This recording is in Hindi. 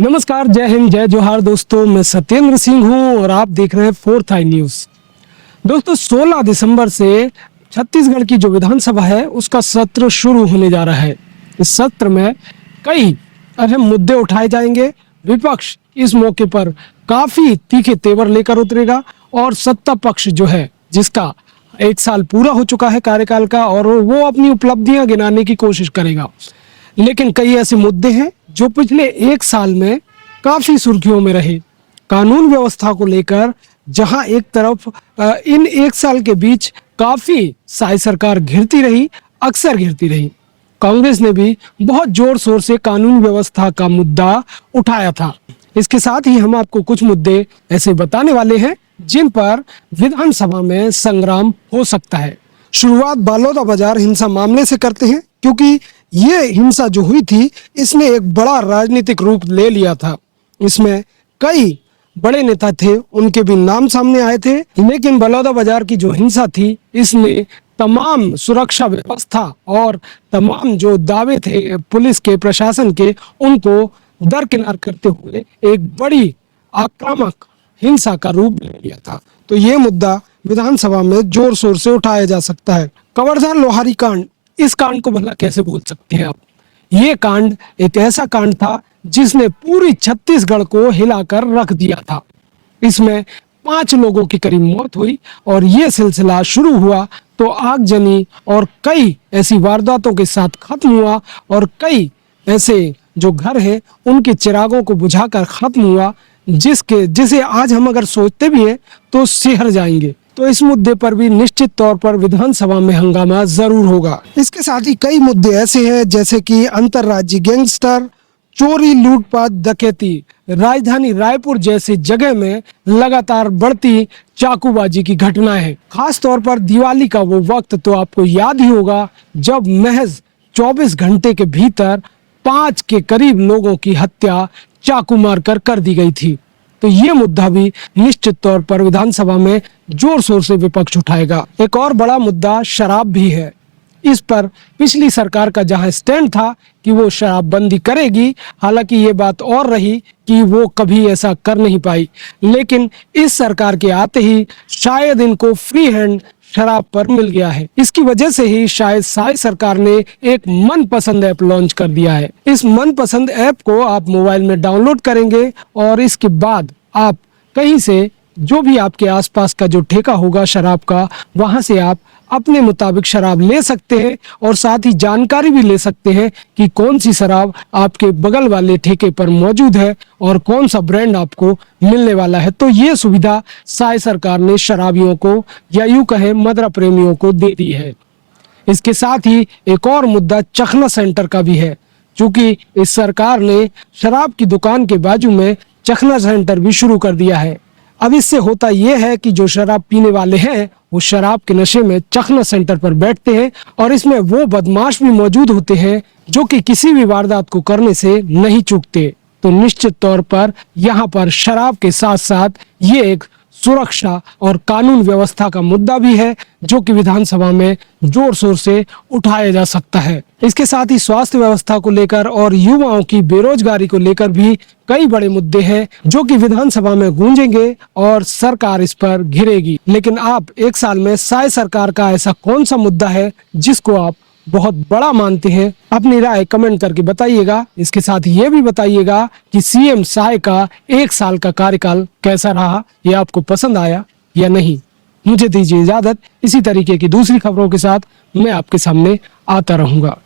नमस्कार, जय हिंद, जय जोहार दोस्तों। मैं सत्येंद्र सिंह हूं और आप देख रहे हैं फोर्थ आई न्यूज। दोस्तों 16 दिसंबर से छत्तीसगढ़ की जो विधानसभा है उसका सत्र शुरू होने जा रहा है। इस सत्र में कई अहम मुद्दे उठाए जाएंगे। विपक्ष इस मौके पर काफी तीखे तेवर लेकर उतरेगा और सत्ता पक्ष जो है, जिसका 1 साल पूरा हो चुका है कार्यकाल का, और वो अपनी उपलब्धियां गिनाने की कोशिश करेगा। लेकिन कई ऐसे मुद्दे हैं जो पिछले 1 साल में काफी सुर्खियों में रहे। कानून व्यवस्था को लेकर जहां एक तरफ इन 1 साल के बीच काफी साई सरकार घिरती रही, अक्सर घिरती रही, कांग्रेस ने भी बहुत जोर शोर से कानून व्यवस्था का मुद्दा उठाया था। इसके साथ ही हम आपको कुछ मुद्दे ऐसे बताने वाले हैं जिन पर विधानसभा में संग्राम हो सकता है। शुरुआत बलौदाबाजार हिंसा मामले से करते हैं, क्योंकि ये हिंसा जो हुई थी इसने एक बड़ा राजनीतिक रूप ले लिया था। इसमें कई बड़े नेता थे, उनके भी नाम सामने आए थे। लेकिन बलौदाबाजार की जो हिंसा थी इसने तमाम सुरक्षा व्यवस्था और तमाम जो दावे थे पुलिस के, प्रशासन के, उनको दरकिनार करते हुए एक बड़ी आक्रामक हिंसा का रूप ले लिया था। तो ये मुद्दा विधानसभा में जोर शोर से उठाया जा सकता है। कवर्धा लोहारी कांड, इस कांड को भला कैसे भूल सकते हैं आप। ये कांड एक ऐसा कांड था जिसने पूरी छत्तीसगढ़ को हिलाकर रख दिया था। इसमें 5 लोगों की करीब मौत हुई और ये सिलसिला शुरू हुआ तो आगजनी और कई ऐसी वारदातों के साथ खत्म हुआ, और कई ऐसे जो घर हैं उनके चिरागों को बुझाकर खत्म हुआ, जिसे आज हम अगर सोचते भी हैं तो सिहर जाएंगे। तो इस मुद्दे पर भी निश्चित तौर पर विधानसभा में हंगामा जरूर होगा। इसके साथ ही कई मुद्दे ऐसे हैं जैसे कि अंतर्राज्यीय गैंगस्टर, चोरी, लूटपाट, डकैती, राजधानी रायपुर जैसी जगह में लगातार बढ़ती चाकूबाजी की घटनाएं हैं। खास तौर पर दिवाली का वो वक्त तो आपको याद ही होगा जब महज 24 घंटे के भीतर 5 के करीब लोगों की हत्या चाकू मारकर कर दी गई थी। तो ये मुद्दा भी निश्चित तौर पर विधानसभा में जोर शोर से विपक्ष उठाएगा। एक और बड़ा मुद्दा शराब भी है। इस पर पिछली सरकार का जहां स्टैंड था कि वो शराबबंदी करेगी, हालांकि ये बात और रही कि वो कभी ऐसा कर नहीं पाई। लेकिन इस सरकार के आते ही शायद इनको फ्री हैंड शराब पर मिल गया है। इसकी वजह से ही शायद साई सरकार ने एक मनपसंद ऐप लॉन्च कर दिया है। इस मनपसंद ऐप को आप मोबाइल में डाउनलोड करेंगे और इसके बाद आप कहीं से, जो भी आपके आसपास का जो ठेका होगा शराब का, वहां से आप अपने मुताबिक शराब ले सकते हैं और साथ ही जानकारी भी ले सकते हैं कि कौन सी शराब आपके बगल वाले ठेके पर मौजूद है और कौन सा ब्रांड आपको मिलने वाला है। तो ये सुविधा साई सरकार ने शराबियों को, या यूं कहें मदरा प्रेमियों को, दे दी है। इसके साथ ही एक और मुद्दा चखना सेंटर का भी है, क्योंकि इस सरकार ने शराब की दुकान के बाजू में चखना सेंटर भी शुरू कर दिया है। अब इससे होता यह है कि जो शराब पीने वाले हैं वो शराब के नशे में चखना सेंटर पर बैठते हैं और इसमें वो बदमाश भी मौजूद होते हैं जो कि किसी भी वारदात को करने से नहीं चूकते। तो निश्चित तौर पर यहाँ पर शराब के साथ साथ ये एक सुरक्षा और कानून व्यवस्था का मुद्दा भी है जो कि विधानसभा में जोर शोर से उठाया जा सकता है। इसके साथ ही स्वास्थ्य व्यवस्था को लेकर और युवाओं की बेरोजगारी को लेकर भी कई बड़े मुद्दे हैं जो कि विधानसभा में गूंजेंगे और सरकार इस पर घिरेगी। लेकिन आप 1 साल में साई सरकार का ऐसा कौन सा मुद्दा है जिसको आप बहुत बड़ा मानते हैं? अपनी राय कमेंट करके बताइएगा। इसके साथ ये भी बताइएगा कि सीएम साई का 1 साल का कार्यकाल कैसा रहा, ये आपको पसंद आया या नहीं। मुझे दीजिए इजाजत। इसी तरीके की दूसरी खबरों के साथ मैं आपके सामने आता रहूंगा।